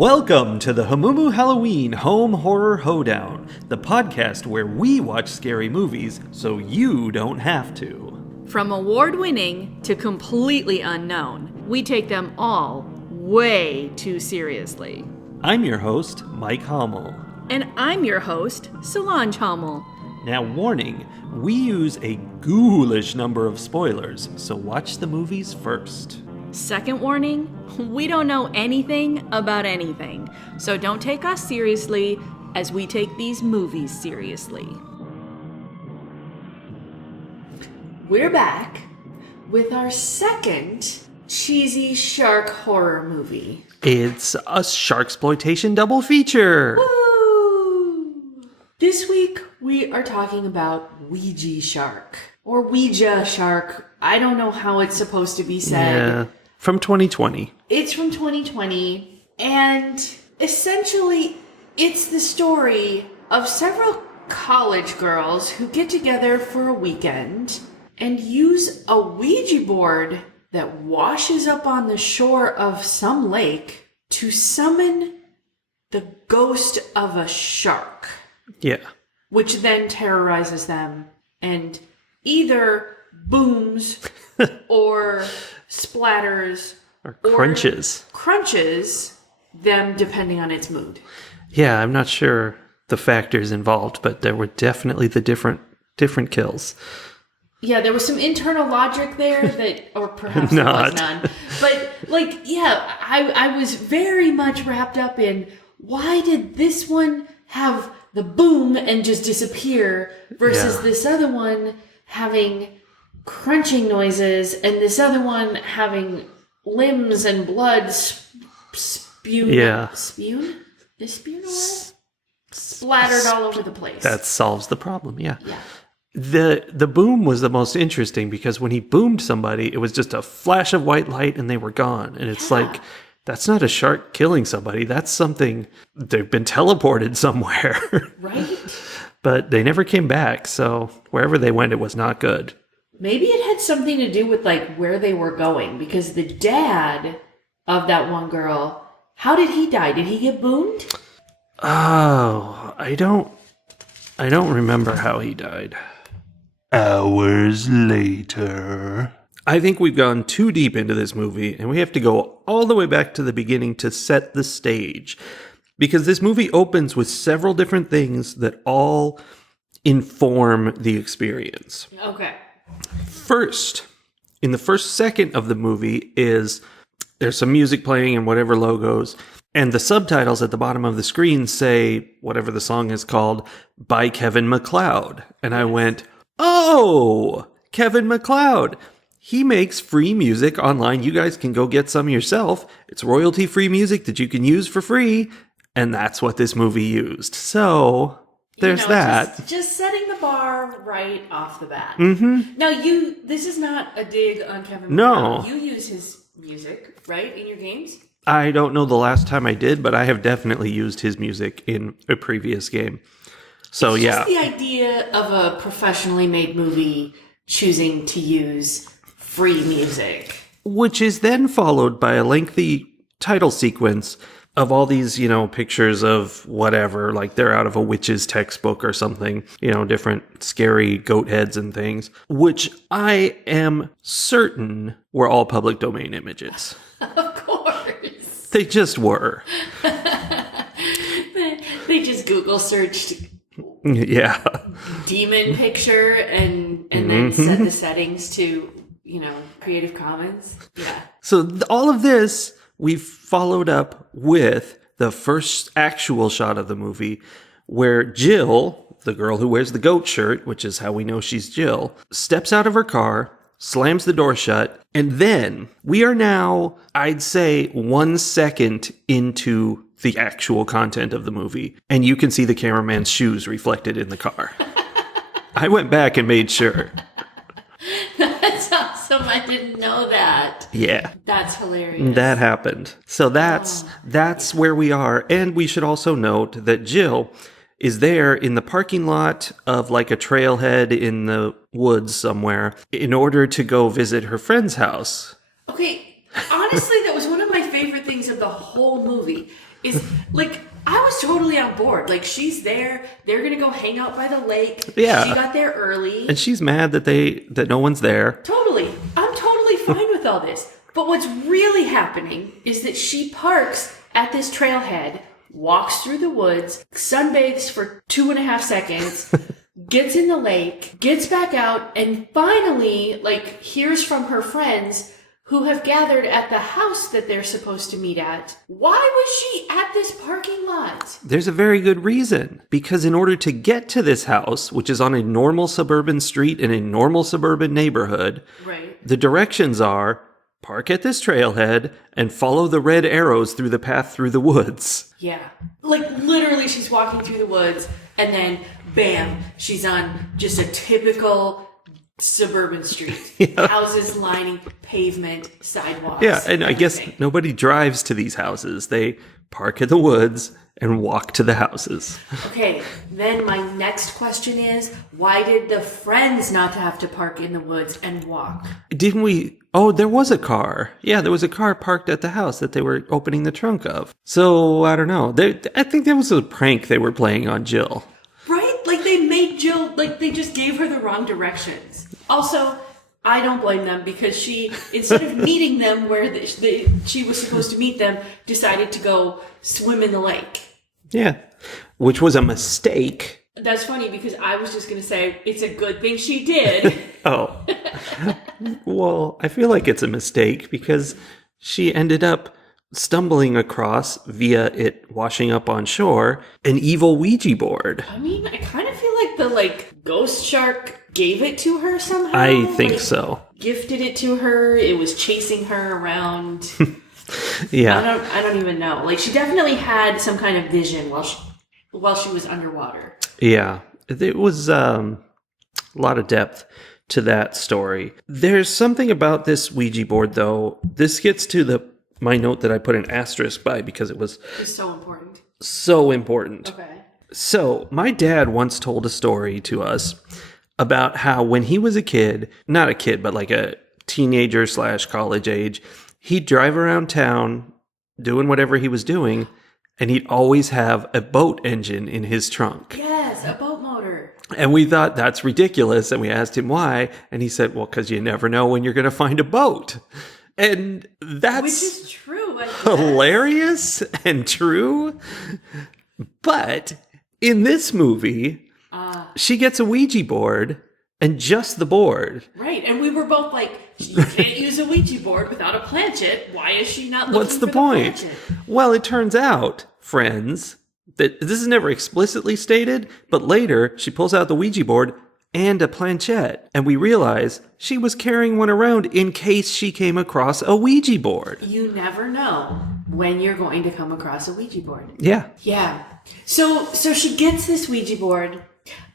Welcome to the Hamumu Halloween Home Horror Hoedown, the podcast where we watch scary movies so you don't have to. From award-winning to completely unknown, we take them all way too seriously. I'm your host, Mike Hummel. And I'm your host, Solange Hummel. Now, warning, we use a ghoulish number of spoilers, so watch the movies first. Second warning, we don't know anything about anything, so don't take us seriously as we take these movies seriously. We're back with our second cheesy shark horror movie. It's a Sharksploitation double feature! Woo! This week, we are talking about Ouija Shark. Or Ouija Shark. I don't know how it's supposed to be said. Yeah, from 2020. It's from 2020, and essentially, it's the story of several college girls who get together for a weekend and use a Ouija board that washes up on the shore of some lake to summon the ghost of a shark. Yeah. Which then terrorizes them and either booms or splatters Or crunches. Or crunches them depending on its mood. Yeah, I'm not sure the factors involved, but there were definitely the different kills. Yeah, there was some internal logic there that, or perhaps there was none. But, I was very much wrapped up in why did this one have the boom and just disappear versus this other one having crunching noises and this other one having limbs and blood spewed splattered all over the place. That solves the problem, yeah. Yeah. The boom was the most interesting because when he boomed somebody, it was just a flash of white light and they were gone. And it's like, that's not a shark killing somebody. That's something, they've been teleported somewhere. Right? But they never came back, so wherever they went, it was not good. Maybe it had something to do with where they were going, because the dad of that one girl, how did he die? Did he get boomed? Oh, I don't remember how he died. Hours later. I think we've gone too deep into this movie, and we have to go all the way back to the beginning to set the stage. Because this movie opens with several different things that all inform the experience. Okay. First, in the first second of the movie there's some music playing and whatever logos, and the subtitles at the bottom of the screen say, whatever the song is called, by Kevin MacLeod. And I went, oh, Kevin MacLeod. He makes free music online. You guys can go get some yourself. It's royalty-free music that you can use for free. And that's what this movie used. So there's that. Just setting the bar right off the bat. Mm-hmm. Now, this is not a dig on Kevin No. MacLeod. You use his music, right, in your games? I don't know the last time I did, but I have definitely used his music in a previous game. So, it's yeah. Just the idea of a professionally made movie choosing to use free music. Which is then followed by a lengthy title sequence of all these, pictures of whatever, like they're out of a witch's textbook or something, different scary goat heads and things, which I am certain were all public domain images. Of course. They just were. They just Google searched yeah. demon picture and then set the settings to, Creative Commons. Yeah. So all of this we've followed up with the first actual shot of the movie where Jill, the girl who wears the goat shirt, which is how we know she's Jill, steps out of her car, slams the door shut, and then we are now, I'd say, 1 second into the actual content of the movie, and you can see the cameraman's shoes reflected in the car. I went back and made sure. That's awesome. I didn't know that. Yeah. That's hilarious. That happened. So that's where we are. And we should also note that Jill is there in the parking lot of like a trailhead in the woods somewhere in order to go visit her friend's house. Okay, honestly, that was one of my favorite things of the whole movie is, like, I was totally on board. Like, she's there. They're going to go hang out by the lake. Yeah. She got there early. And she's mad that no one's there. Totally. I'm totally fine with all this. But what's really happening is that she parks at this trailhead, walks through the woods, sunbathes for 2.5 seconds, gets in the lake, gets back out, and finally, like, hears from her friends who have gathered at the house that they're supposed to meet at. Why was she at this parking lot? There's a very good reason. Because in order to get to this house, which is on a normal suburban street in a normal suburban neighborhood, right, the directions are park at this trailhead and follow the red arrows through the path through the woods. Yeah. Like, literally, she's walking through the woods, and then, bam, she's on just a typical suburban street. Yeah. Houses lining pavement, sidewalks. Yeah, and I guess nobody drives to these houses. They park in the woods and walk to the houses. Okay, then my next question is, why did the friends not have to park in the woods and walk? Didn't we? Oh, there was a car. Yeah, there was a car parked at the house that they were opening the trunk of. So, I don't know. I think that was a prank they were playing on Jill. Right? Like, they made Jill, like, they just gave her the wrong directions. Also, I don't blame them because she, instead of meeting them where she was supposed to meet them, decided to go swim in the lake. Yeah, which was a mistake. That's funny because I was just going to say it's a good thing she did. Oh. Well, I feel like it's a mistake because she ended up stumbling across, via it washing up on shore, an evil Ouija board. I mean, I kind of feel like the ghost shark gave it to her somehow. I think so. Gifted it to her. It was chasing her around. Yeah. I don't even know. Like, she definitely had some kind of vision while she was underwater. Yeah. It was a lot of depth to that story. There's something about this Ouija board, though. This gets to my note that I put an asterisk by because it was so important. So important. Okay. So, my dad once told a story to us about how when he was a kid, not a kid, but like a teenager / college age, he'd drive around town doing whatever he was doing, and he'd always have a boat engine in his trunk. Yes, a boat motor. And we thought that's ridiculous, and we asked him why, and he said, well, because you never know when you're going to find a boat. And that's which is true. Hilarious and true. But in this movie, she gets a Ouija board and just the board. Right. And we were both like, you can't use a Ouija board without a planchet. Why is she not looking What's the for point? planchet? Well, it turns out, friends, that this is never explicitly stated, but later she pulls out the Ouija board and a planchette, and we realize she was carrying one around in case she came across a Ouija board. You never know when you're going to come across a Ouija board. Yeah. Yeah. So she gets this Ouija board.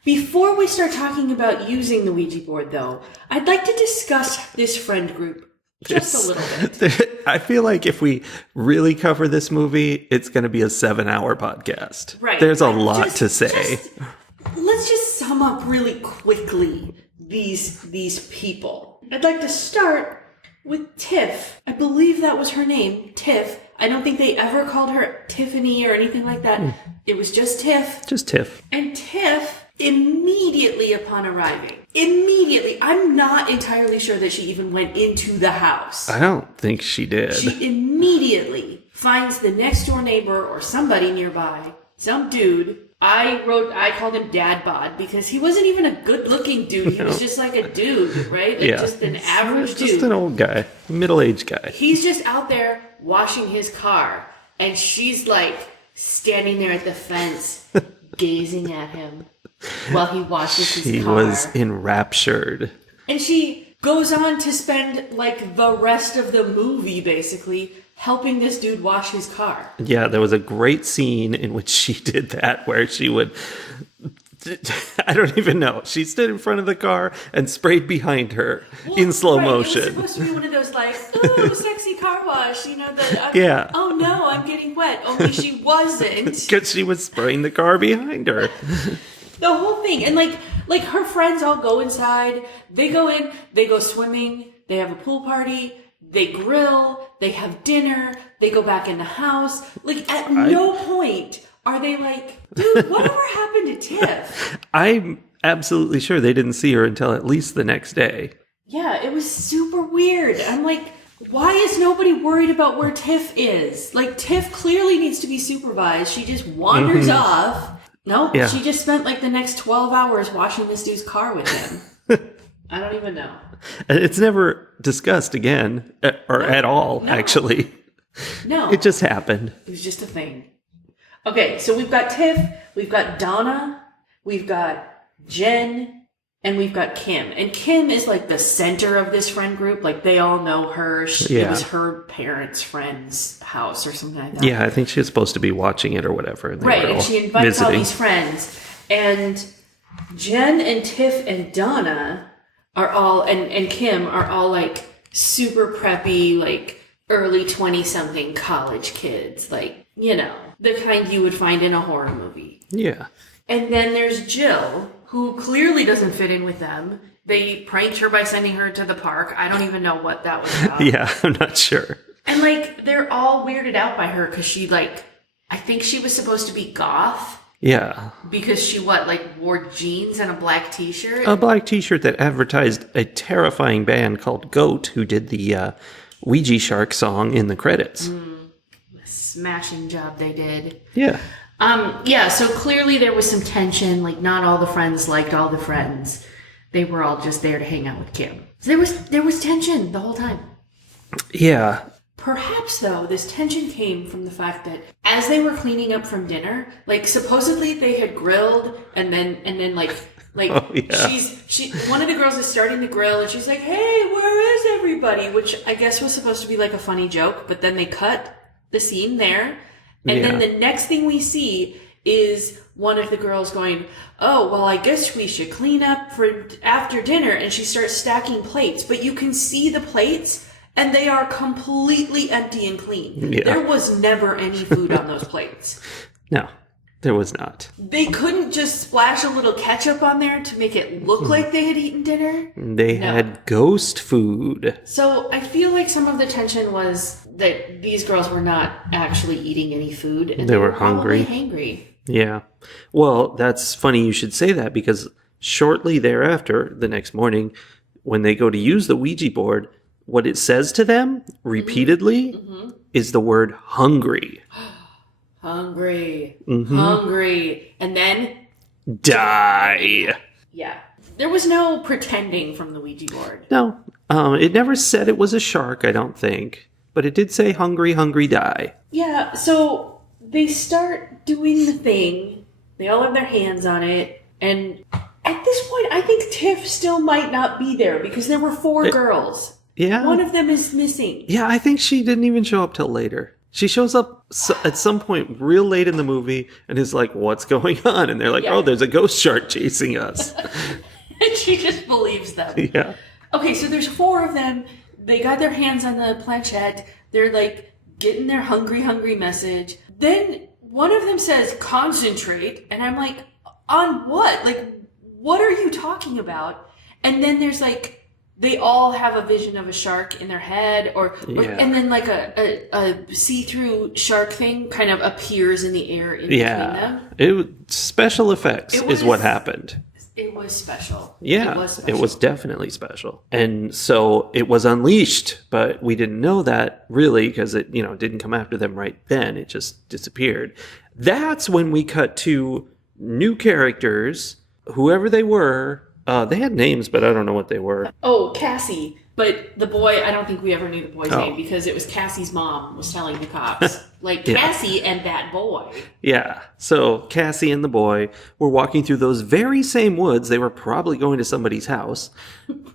Before we start talking about using the Ouija board, though, I'd like to discuss this friend group just a little bit. I feel like if we really cover this movie, it's going to be a 7-hour podcast. Right. There's a lot to say. Let's just sum up really quickly these people. I'd like to start with Tiff. I believe that was her name, Tiff. I don't think they ever called her Tiffany or anything like that. It was just Tiff. Just Tiff. And Tiff, immediately upon arriving, I'm not entirely sure that she even went into the house. I don't think she did. She immediately finds the next door neighbor or somebody nearby, some dude. I called him Dad Bod because he wasn't even a good looking dude. He was just like a dude, right? Like just an average dude. Just an old guy, middle-aged guy. He's just out there washing his car, and she's like standing there at the fence, gazing at him while he washes his car. She was enraptured. And she goes on to spend like the rest of the movie basically helping this dude wash his car. Yeah, there was a great scene in which she did that where she would... I don't even know. She stood in front of the car and sprayed behind her in slow motion. It was supposed to be one of those like, ooh, sexy car wash, you know, yeah. Oh no, I'm getting wet. Only she wasn't. Because she was spraying the car behind her. The whole thing. And like her friends all go inside. They go in, they go swimming, they have a pool party. they grill, they have dinner, they go back in the house. Like, at no point are they like, dude, whatever happened to Tiff? I'm absolutely sure they didn't see her until at least the next day. Yeah, it was super weird. I'm like, why is nobody worried about where Tiff is? Like, Tiff clearly needs to be supervised. She just wanders off. Nope, she just spent like the next 12 hours washing this dude's car with him. I don't even know. It's never discussed again, or at all, actually. No. It just happened. It was just a thing. Okay, so we've got Tiff, we've got Donna, we've got Jen, and we've got Kim. And Kim is like the center of this friend group. Like, they all know her. It was her parents' friend's house or something like that. Yeah, I think she was supposed to be watching it or whatever. And right, and she invites all these friends. And Jen and Tiff and Donna are all, and Kim are all like super preppy, like early 20-something college kids. Like, you know, the kind you would find in a horror movie. Yeah. And then there's Jill, who clearly doesn't fit in with them. They pranked her by sending her to the park. I don't even know what that was about. Yeah, I'm not sure. And, like, they're all weirded out by her because she, like, I think she was supposed to be goth. Yeah. Because she, wore jeans and a black t-shirt? A black t-shirt that advertised a terrifying band called Goat, who did the Ouija Shark song in the credits. Smashing job they did. Yeah. So clearly there was some tension. Like, not all the friends liked all the friends. They were all just there to hang out with Kim. So there was tension the whole time. Yeah. Perhaps, though, this tension came from the fact that as they were cleaning up from dinner, like, supposedly they had grilled and then oh, yeah. One of the girls is starting to grill and she's like, hey, where is everybody? Which I guess was supposed to be like a funny joke, but then they cut the scene there. And then the next thing we see is one of the girls going, oh, well, I guess we should clean up for after dinner. And she starts stacking plates. But you can see the plates, and they are completely empty and clean. Yeah. There was never any food on those plates. No, there was not. They couldn't just splash a little ketchup on there to make it look like they had eaten dinner. They had ghost food. So I feel like some of the tension was that these girls were not actually eating any food. And they were hungry. Hangry. Yeah. Well, that's funny you should say that, because shortly thereafter, the next morning, when they go to use the Ouija board, what it says to them repeatedly is the word hungry. Hungry. Hungry. And then? Die. Yeah. There was no pretending from the Ouija board. No. It never said it was a shark, I don't think. But it did say hungry, hungry, die. Yeah, so they start doing the thing. They all have their hands on it. And at this point, I think Tiff still might not be there because there were 4 girls. Yeah. One of them is missing. Yeah, I think she didn't even show up till later. She shows up at some point real late in the movie and is like, what's going on? And they're like, oh, there's a ghost shark chasing us. And she just believes them. Yeah. Okay, so there's 4 of them. They got their hands on the planchette. They're like getting their hungry, hungry message. Then one of them says, concentrate. And I'm like, on what? Like, what are you talking about? And then there's like, they all have a vision of a shark in their head, and then like a see-through shark thing kind of appears in the air in between them. Special effects is what happened. It was special. Yeah, it was definitely special. And so it was unleashed, but we didn't know that really because it, didn't come after them right then. It just disappeared. That's when we cut to new characters, whoever they were. They had names, but I don't know what they were. Oh, Cassie. But the boy, I don't think we ever knew the boy's name because it was Cassie's mom was telling the cops. Like, Cassie and that boy. Yeah. So Cassie and the boy were walking through those very same woods. They were probably going to somebody's house.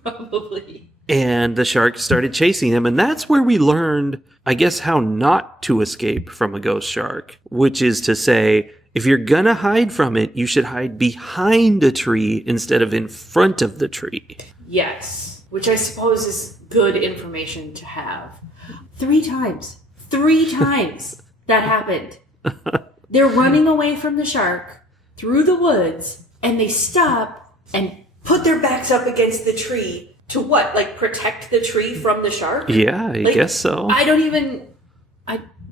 Probably. And the shark started chasing them. And that's where we learned, I guess, how not to escape from a ghost shark. Which is to say, if you're gonna hide from it, you should hide behind a tree instead of in front of the tree. Yes. Which I suppose is good information to have. 3 times. 3 times that happened. They're running away from the shark through the woods, and they stop and put their backs up against the tree To what? Like, protect the tree from the shark? Yeah, I guess so.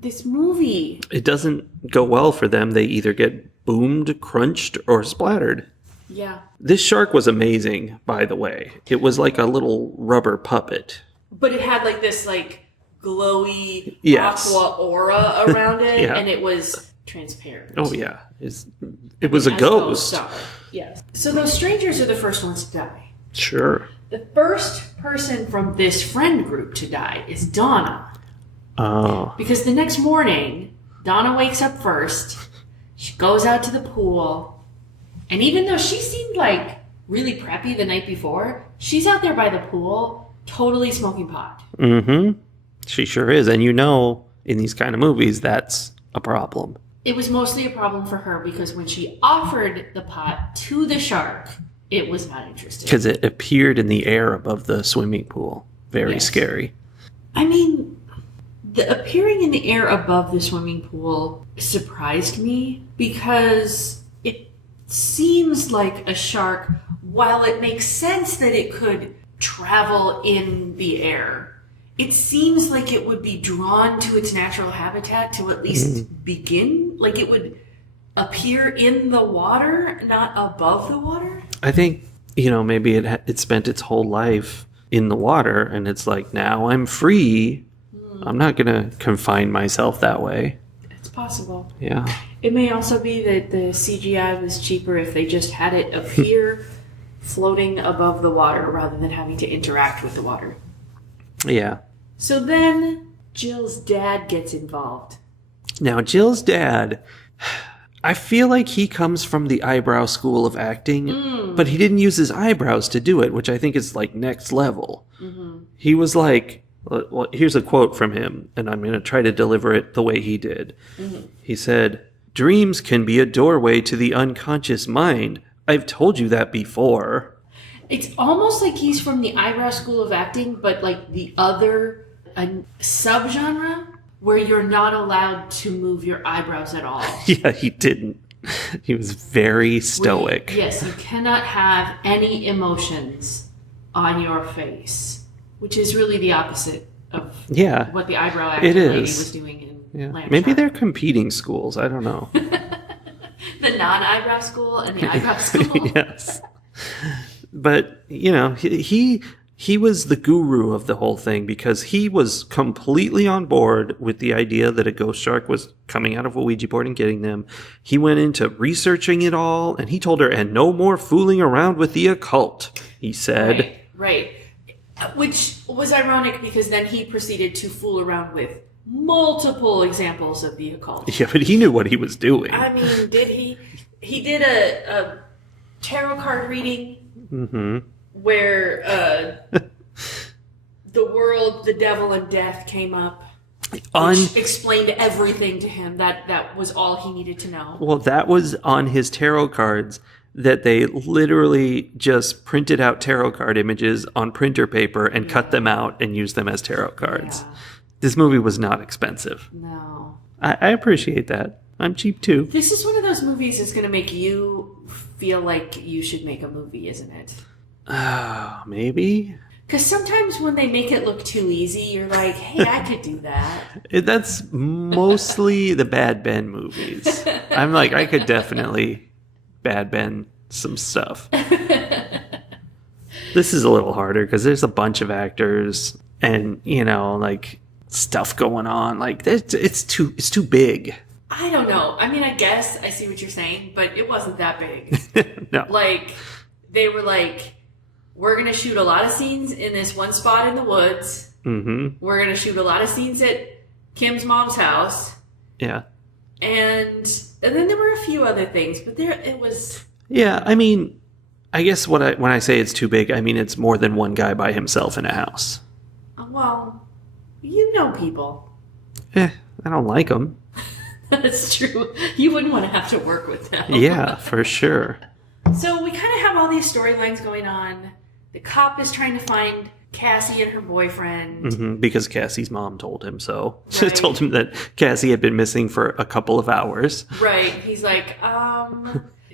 This movie. It doesn't go well for them. They either get boomed, crunched, or splattered. Yeah. This shark was amazing, by the way. It was like a little rubber puppet. But it had like this like glowy yes. aqua aura around it, yeah. and it was transparent. Oh yeah, it was a ghost. Yes. So those strangers are the first ones to die. Sure. The first person from this friend group to die is Donna. Oh. Because the next morning, Donna wakes up first. She goes out to the pool, and even though she seemed like really preppy the night before, she's out there by the pool, totally smoking pot. Mm-hmm. She sure is. And you know, in these kind of movies, that's a problem. It was mostly a problem for her because when she offered the pot to the shark, it was not interested. Because it appeared in the air above the swimming pool. Very scary. I mean, the appearing in the air above the swimming pool surprised me because it seems like a shark, while it makes sense that it could travel in the air, it seems like it would be drawn to its natural habitat to at least begin. Like it would appear in the water, not above the water. I think, maybe it spent its whole life in the water and it's like, now I'm free. I'm not going to confine myself that way. It's possible. Yeah. It may also be that the CGI was cheaper if they just had it appear floating above the water rather than having to interact with the water. Yeah. So then Jill's dad gets involved. Now, Jill's dad, I feel like he comes from the eyebrow school of acting, but he didn't use his eyebrows to do it, which I think is like next level. Mm-hmm. He was like, well, here's a quote from him, and I'm going to try to deliver it the way he did. Mm-hmm. He said, "Dreams can be a doorway to the unconscious mind. I've told you that before." It's almost like he's from the eyebrow school of acting, but like the other subgenre where you're not allowed to move your eyebrows at all. Yeah, he didn't. He was very stoic. Yes, you cannot have any emotions on your face, which is really the opposite of what the eyebrow acting lady was doing in Lamb Maybe Shark. they're competing schools. I don't know. The non-eyebrow school and the eyebrow school. Yes. But, he was the guru of the whole thing because he was completely on board with the idea that a ghost shark was coming out of a Ouija board and getting them. He went into researching it all, and he told her, "And no more fooling around with the occult," he said. Right. Which was ironic because then he proceeded to fool around with multiple examples of the occult. Yeah, but he knew what he was doing. I mean, did he? He did a tarot card reading where the world, the devil, and death came up, which explained everything to him. That was all he needed to know. Well, that was on his tarot cards that they literally just printed out tarot card images on printer paper and cut them out and used them as tarot cards. Yeah. This movie was not expensive. No. I appreciate that. I'm cheap too. This is one of those movies that's going to make you feel like you should make a movie, isn't it? Maybe. Because sometimes when they make it look too easy, you're like, hey, I could do that. That's mostly the Bad Ben movies. I'm like, I could definitely Bad Ben some stuff. This is a little harder because there's a bunch of actors and, like stuff going on. Like it's too big. I don't know. I mean, I guess I see what you're saying, but it wasn't that big. No. Like, they were like, we're going to shoot a lot of scenes in this one spot in the woods. Mm-hmm. We're going to shoot a lot of scenes at Kim's mom's house. Yeah. And then there were a few other things, but it was... Yeah, I mean, I guess when I say it's too big, I mean it's more than one guy by himself in a house. Well, you know people. I don't like them. That's true. You wouldn't want to have to work with them. Yeah, for sure. So we kind of have all these storylines going on. The cop is trying to find Cassie and her boyfriend. Because Cassie's mom told him so. Right. She told him that Cassie had been missing for a couple of hours. Right. He's like,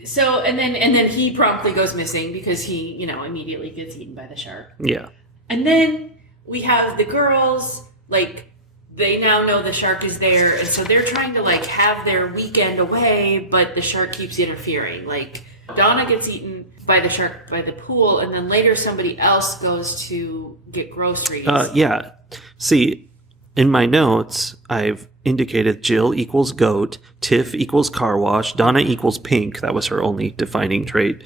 So, and then he promptly goes missing because he, immediately gets eaten by the shark. Yeah. And then we have the girls, like, they now know the shark is there, and so they're trying to, like, have their weekend away, but the shark keeps interfering. Like, Donna gets eaten by the shark by the pool, and then later somebody else goes to get groceries. Yeah. See, in my notes, I've indicated Jill equals goat, Tiff equals car wash, Donna equals pink. That was her only defining trait.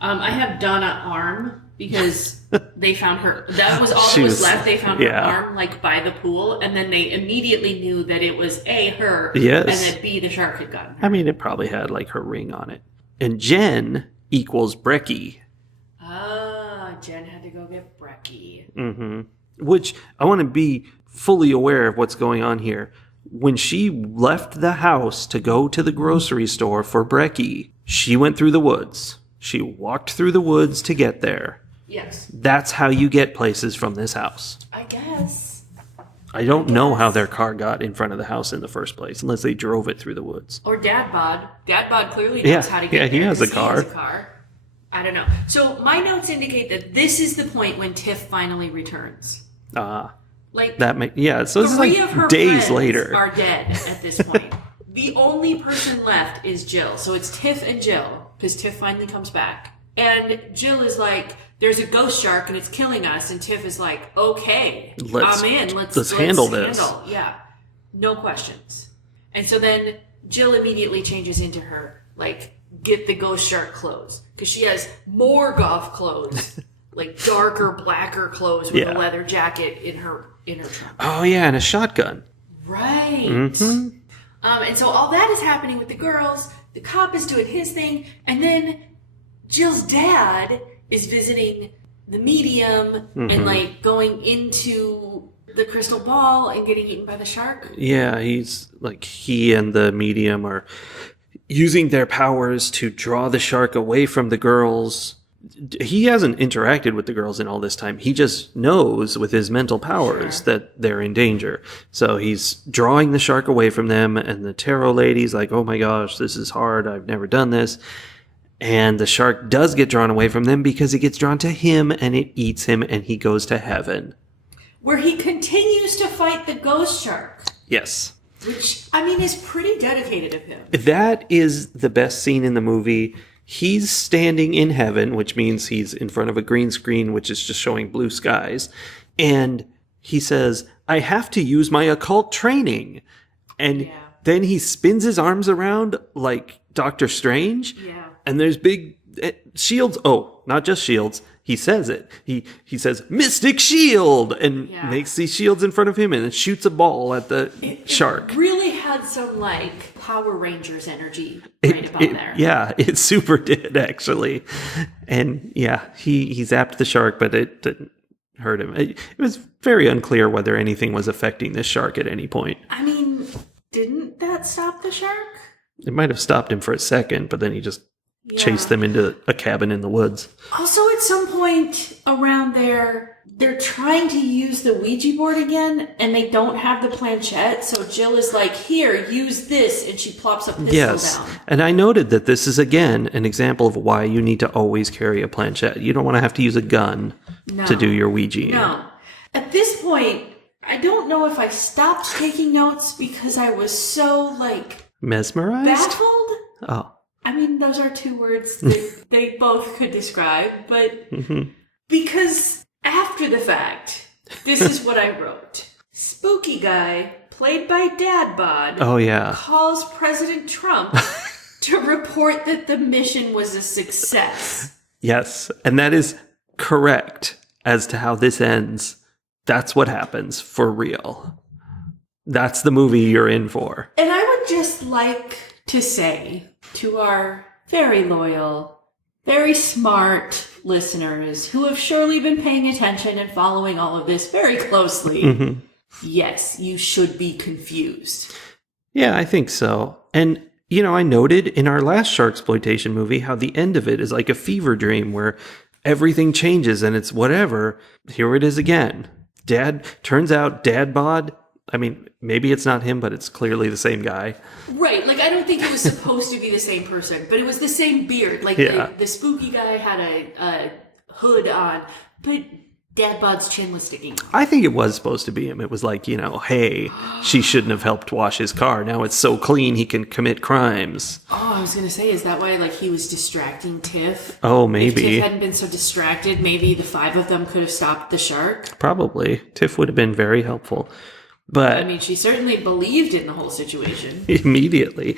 I have Donna arm because they found her. That was all that was left. They found her arm like by the pool, and then they immediately knew that it was A, her, and that B, the shark had gotten her. I mean, it probably had like her ring on it. And Jen equals Brecky. Ah, Jen had to go get Brecky. Mm-hmm. Which I want to be fully aware of what's going on here. When she left the house to go to the grocery store for Brecky, she went through the woods. She walked through the woods to get there. Yes. That's how you get places from this house. I guess. I don't know how their car got in front of the house in the first place, unless they drove it through the woods. Or Dad Bod. Dad Bod clearly knows how to get there. Yeah, he has a car. He has a car. I don't know. So my notes indicate that this is the point when Tiff finally returns. Like that so this is three like of her days friends later are dead at this point. The only person left is Jill. So it's Tiff and Jill, because Tiff finally comes back. And Jill is like, there's a ghost shark and it's killing us. And Tiff is like, okay, I'm in. Let's handle this. Yeah. No questions. And so then Jill immediately changes into her, like, get the ghost shark clothes. Because she has more golf clothes. Like darker, blacker clothes with a leather jacket in her trunk. Oh, yeah, and a shotgun. Right. Mm-hmm. And so all that is happening with the girls. The cop is doing his thing. And then Jill's dad is visiting the medium and, like, going into the crystal ball and getting eaten by the shark. Yeah, he and the medium are using their powers to draw the shark away from the girls. He hasn't interacted with the girls in all this time. He just knows with his mental powers that they're in danger. So he's drawing the shark away from them, and the tarot lady's like, oh my gosh, this is hard. I've never done this. And the shark does get drawn away from them because it gets drawn to him and it eats him and he goes to heaven. Where he continues to fight the ghost shark. Yes. Which, I mean, is pretty dedicated of him. That is the best scene in the movie. He's standing in heaven, which means he's in front of a green screen, which is just showing blue skies. And he says, I have to use my occult training. And then he spins his arms around like Doctor Strange. Yeah. And there's big shields. Oh, not just shields. He says it. He says, Mystic Shield, and makes these shields in front of him and then shoots a ball at the shark. It really had some, like, Power Rangers energy about there. Yeah, it super did, actually. And, he zapped the shark, but it didn't hurt him. It was very unclear whether anything was affecting this shark at any point. I mean, didn't that stop the shark? It might have stopped him for a second, but then he just chased them into a cabin in the woods. Also, at some point around there, they're trying to use the Ouija board again, and they don't have the planchette. So Jill is like, here, use this, and she plops a pistol down. And I noted that this is, again, an example of why you need to always carry a planchette. You don't want to have to use a gun to do your Ouija. No. At this point, I don't know if I stopped taking notes because I was so, like... mesmerized? Baffled? Oh. I mean, those are two words that they both could describe, but because after the fact, this is what I wrote. Spooky guy, played by Dad Bod, calls President Trump to report that the mission was a success. Yes, and that is correct as to how this ends. That's what happens for real. That's the movie you're in for. And I would just like to say to our very loyal, very smart listeners who have surely been paying attention and following all of this very closely, yes, you should be confused. Yeah, I think so. And, I noted in our last Sharksploitation movie how the end of it is like a fever dream where everything changes and it's whatever. Here it is again. Turns out Dad Bod, I mean, maybe it's not him, but it's clearly the same guy. Right. Like, I don't think it was supposed to be the same person, but it was the same beard. Like, the spooky guy had a hood on. But Dad Bod's chin was sticking out. I think it was supposed to be him. It was like, hey, she shouldn't have helped wash his car. Now it's so clean he can commit crimes. Oh, I was going to say, is that why he was distracting Tiff? Oh, maybe. If Tiff hadn't been so distracted, maybe the 5 of them could have stopped the shark? Probably. Tiff would have been very helpful. But I mean, she certainly believed in the whole situation. Immediately.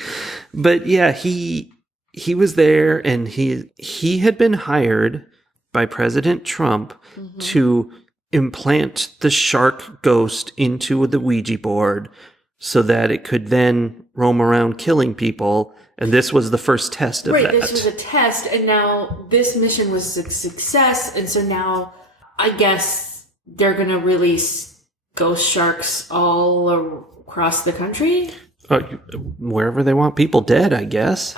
But yeah, he was there, and he had been hired by President Trump to implant the shark ghost into the Ouija board so that it could then roam around killing people. And this was the first test of that. Right, this was a test, and now this mission was a success, and so now I guess they're going to release ghost sharks all across the country? Wherever they want people dead, I guess.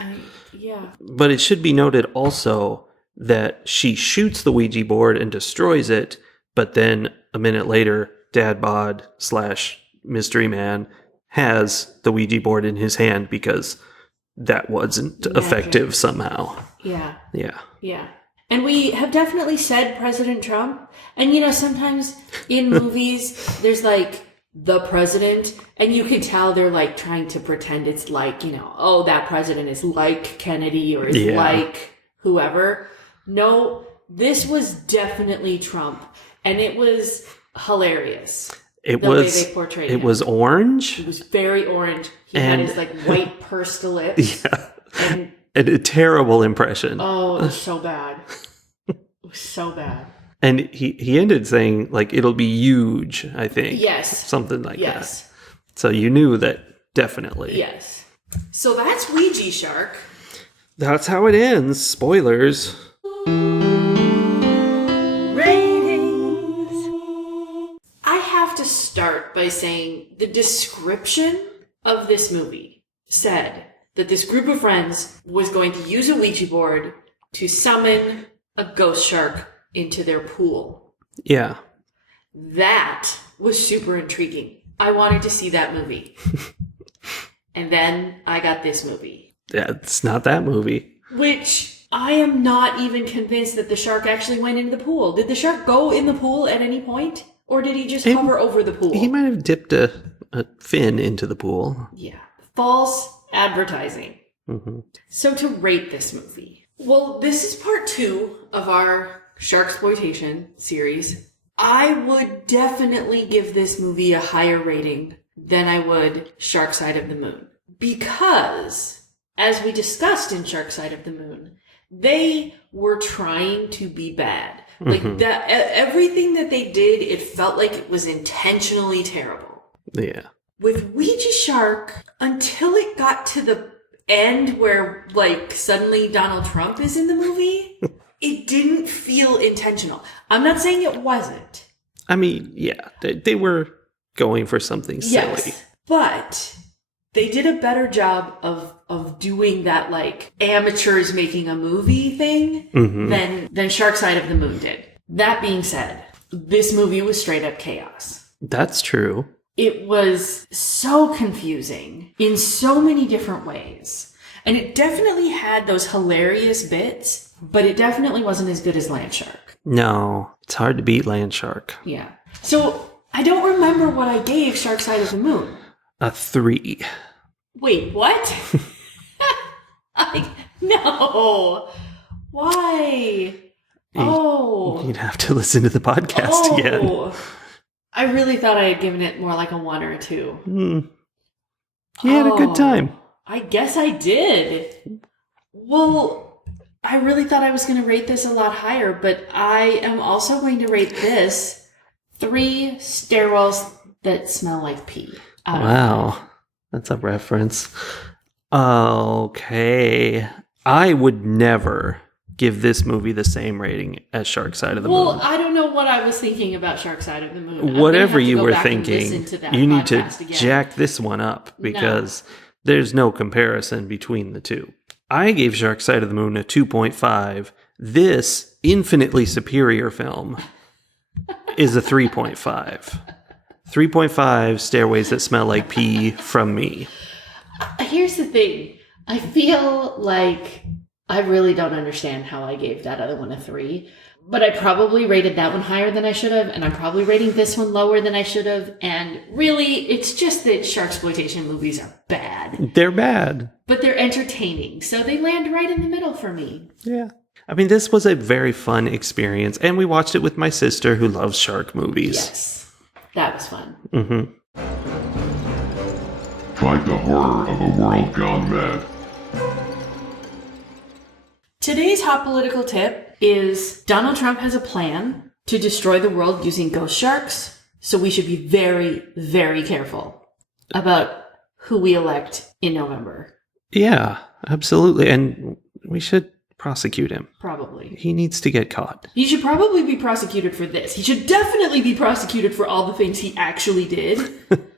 Yeah. But it should be noted also that she shoots the Ouija board and destroys it, but then a minute later, Dad Bod / Mystery Man has the Ouija board in his hand because that wasn't effective somehow. Yeah. Yeah. Yeah. And we have definitely said President Trump. And, sometimes in movies, there's the president, and you can tell they're trying to pretend it's that president is like Kennedy or is like whoever. No, this was definitely Trump, and it was hilarious. The way they portrayed him. It was orange. It was very orange. He had his white pursed lips. Yeah. And a terrible impression. Oh, it was so bad. It was so bad. And he ended saying, it'll be huge, I think. Yes. Something like that. So you knew that definitely. Yes. So that's Ouija Shark. That's how it ends. Spoilers. Ratings. I have to start by saying the description of this movie said that this group of friends was going to use a Ouija board to summon a ghost shark into their pool. Yeah. That was super intriguing. I wanted to see that movie. And then I got this movie. Yeah, it's not that movie. Which I am not even convinced that the shark actually went into the pool. Did the shark go in the pool at any point? Or did he just hover over the pool? He might have dipped a fin into the pool. Yeah. False advertising. Mm-hmm. So to rate this movie. Well, this is part 2 of our Sharksploitation series. I would definitely give this movie a higher rating than I would Shark Side of the Moon. Because, as we discussed in Shark Side of the Moon, they were trying to be bad. That everything that they did, it felt like it was intentionally terrible. Yeah. With Ouija Shark, until it got to the end where, suddenly Donald Trump is in the movie, it didn't feel intentional. I'm not saying it wasn't. I mean, yeah, they were going for something silly. Yes, but they did a better job of doing that, amateurs making a movie thing than Shark Side of the Moon did. That being said, this movie was straight up chaos. That's true. It was so confusing in so many different ways. And it definitely had those hilarious bits, but it definitely wasn't as good as Land Shark. No, it's hard to beat Land Shark. Yeah. So, I don't remember what I gave Shark Side of the Moon. A 3. Wait, what? No. Why? You'd have to listen to the podcast again. I really thought I had given it more like a 1 or a 2. You had a good time. I guess I did. Well, I really thought I was going to rate this a lot higher, but I am also going to rate this 3 stairwells that smell like pee. Wow. That's a reference. Okay. I would never give this movie the same rating as Shark Side of the Moon. Well, I don't know what I was thinking about Shark Side of the Moon. Whatever you were thinking, you need to jack this one up because there's no comparison between the two. I gave Shark Side of the Moon a 2.5. This infinitely superior film is a 3.5. 3.5 stairways that smell like pee from me. Here's the thing. I feel like I really don't understand how I gave that other one a 3. But I probably rated that one higher than I should have, and I'm probably rating this one lower than I should have. And really, it's just that Sharksploitation movies are bad. They're bad. But they're entertaining, so they land right in the middle for me. Yeah. I mean, this was a very fun experience, and we watched it with my sister who loves shark movies. Yes. That was fun. Mm-hmm. Fight the horror of a world gone mad. Today's hot political tip is Donald Trump has a plan to destroy the world using ghost sharks, so we should be very, very careful about who we elect in November. Yeah, absolutely. And we should prosecute him. Probably. He needs to get caught. He should probably be prosecuted for this. He should definitely be prosecuted for all the things he actually did.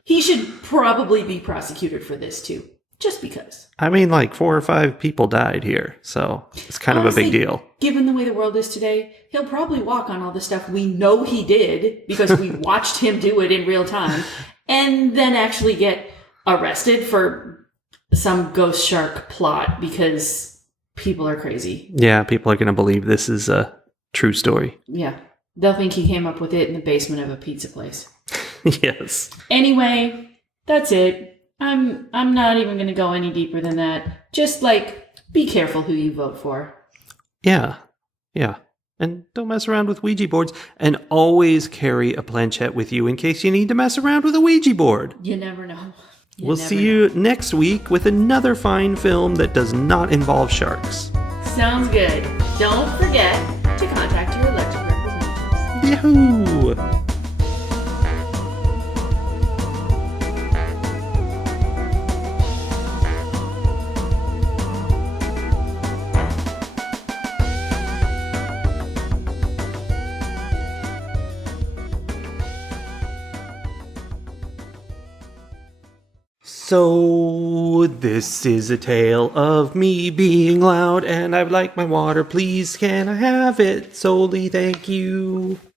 He should probably be prosecuted for this too. Just because. I mean, like 4 or 5 people died here, so it's kind Honestly, of a big deal. Given the way the world is today, he'll probably walk on all the stuff we know he did because we watched him do it in real time, and then actually get arrested for some ghost shark plot because people are crazy. Yeah, people are going to believe this is a true story. Yeah. They'll think he came up with it in the basement of a pizza place. Yes. Anyway, that's it. I'm not even going to go any deeper than that. Just, be careful who you vote for. Yeah. Yeah. And don't mess around with Ouija boards. And always carry a planchette with you in case you need to mess around with a Ouija board. You never know. We'll see you next week with another fine film that does not involve sharks. Sounds good. Don't forget to contact your elected representatives. Yahoo! So, this is a tale of me being loud, and I'd like my water, please. Can I have it? Solely, thank you.